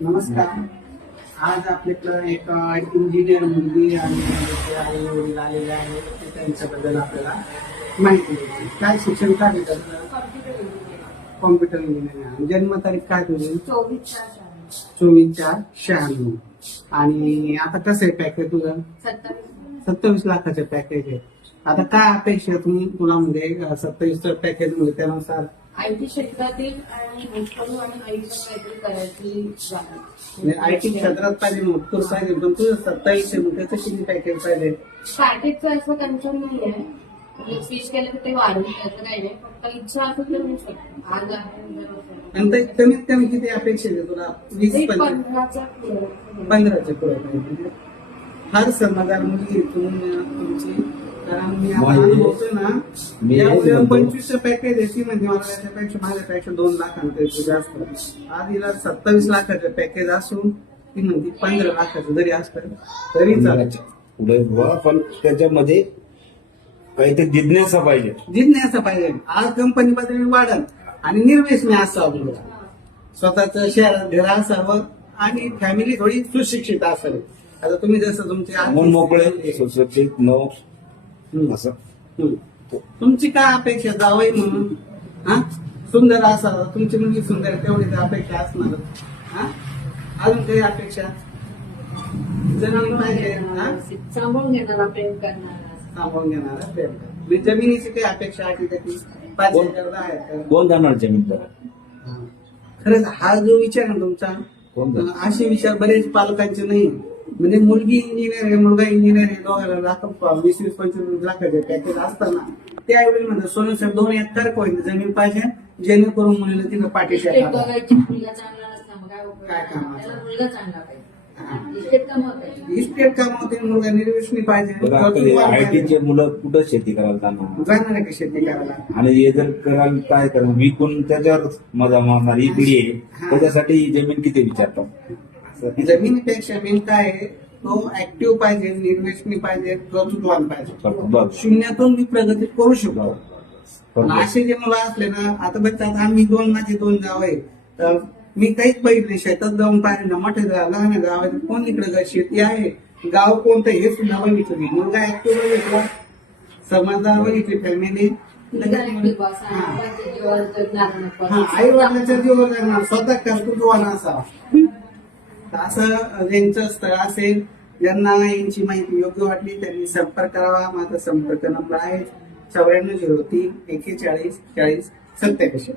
नमस्कार. आज आपल्याकडं एक इंजिनियर मुलगी आणि आई वडील आलेले आहेत. ते त्यांच्याबद्दल आपल्याला माहिती द्यायची. काय शिक्षण काय भेटत कॉम्प्युटर इंजिनिअरिंग जन्मतारीख काय तुझी? चोवीस चोवीस चार शहाण्णव. आणि आता कसं आहे पॅकेज तुझं? सत्तावीस. लाखाचं पॅकेज आहे आता काय अपेक्षा तुम्ही तुला म्हणजे सत्तावीस पॅकेज म्हणजे त्यानुसार आय टी क्षेत्रातील आणि होटल आणि आईचं काहीतरी करायची जागा. म्हणजे आय टी क्षेत्रात पाहिजे मजकूर पाहिजे पण तुझं सत्तावीस आहे मग त्याचं किती पॅकेज पाहिजे पॅकेजचं असं कन्सर्न नाही आहे. म्हणजे स्विच केलं तर ते वाढून त्याचं काही नाही. फक्त इच्छा असेल तर होऊ शकतो. आज आहे उद्या असेल. आणि ते कमीत कमी किती अपेक्षित आहे तुला? वीस ते पंचवीस? पंधराच्या पुढे. पंधराच्या पुढे पाहिजे. फार समाधान मुलगी तुम्ही तुमची. कारण मी आता ना मी पॅकेज म्हणजे मला त्याच्यापेक्षा माझ्यापेक्षा दोन लाखांपेक्षा जास्त. आज हिला सत्तावीस लाखाचं पॅकेज असून ती म्हणते पंधरा लाखाचं जरी असतं तरी पण त्याच्यामध्ये काहीतरी जिज्ञासा पाहिजे. जिज्ञासा पाहिजे. आज कंपनी पातळी वाढल आणि निर्वेशनी असावं मुलगा स्वतःच शहरात घर असावं आणि फॅमिली थोडी सुशिक्षित असावी. आता तुम्ही जसं तुमचे मन मोकळे सुशिक्षित न हम्म. असं. तुमची काय अपेक्षा जावई म्हणून? हा? सुंदर असावं तुमची मुलगी सुंदर तेवढी तर अपेक्षा असणार. हा? अजून काही अपेक्षा? जमीन पाहिजे हा? सांभाळून घेणारा प्रेम करणारा. सांभाळून घेणार प्रेम. मी जमिनीची काही अपेक्षा आहे का ती? पाच कोण? एकर दहा एकर? कोण जाणार जमीन करा हा. खरंच हा जो विचार आहे ना तुमचा जाणार? असे विचार बरेच पालकांचे नाही. म्हणजे मुलगी इंजिनियर आहे मुलगा इंजिनियर आहे दोघांना लाख वीस वीस पंचवीस लाखाचे पॅकेज असताना त्यावेळी म्हणजे सोनं साहेब दोन एकर होईल जमीन पाहिजे जेणेकरून मुलीला तिथं पाठीशी इस्टेट टाकावं. बघायची मुलगा चांगला नसला मग काय उपयोग काय काम. त्याला मुलगा चांगला पाहिजे हा. इस्टेट कमवत इस्टेट कामावते मुलगा निर्वेशनी पाहिजे बघा कर्तृत्ववान आय पाहिजे. टीचे मुलं कुठं शेती करायला जाणार जाणार आहे का शेती करायला आणि हे जर करायला काय करणार विकून त्याच्यावर मजा मारणार ही पिढी आहे. त्याच्यासाठी ही जमीन किती विचारतात. जमिनीपेक्षा मेन काय आहे तो ऍक्टिव्ह पाहिजे निर्वेशनी पाहिजे कर्तृत्ववान पाहिजे. शून्यातून मी प्रगती करू शकतो. पण. असे जे मुलं असले ना आता बघ आता आम्ही दोन माझे दोन गाव आहे. तर मी काहीच बघितले शेतात जाऊन पाहिजे ना मोठे गाव लहान गाव आहे कोण इकडे ग- शेती आहे. गाव कोणतं हे सुद्धा बघितलं मी मुलगा ऍक्टिव्ह बघितला समजदार बघितली फॅमिली आई वडिलांच्या जीवन स्वतः कर्तृत्वान असावा. तर असं ज्यांचं स्थळ असेल ज्यांना यांची माहिती योग्य वाटली त्यांनी संपर्क करावा. माझा संपर्क नंबर आहे चौऱ्याण्णव झिरो तीन एक्केचाळीस चाळीस सत्याऐंशी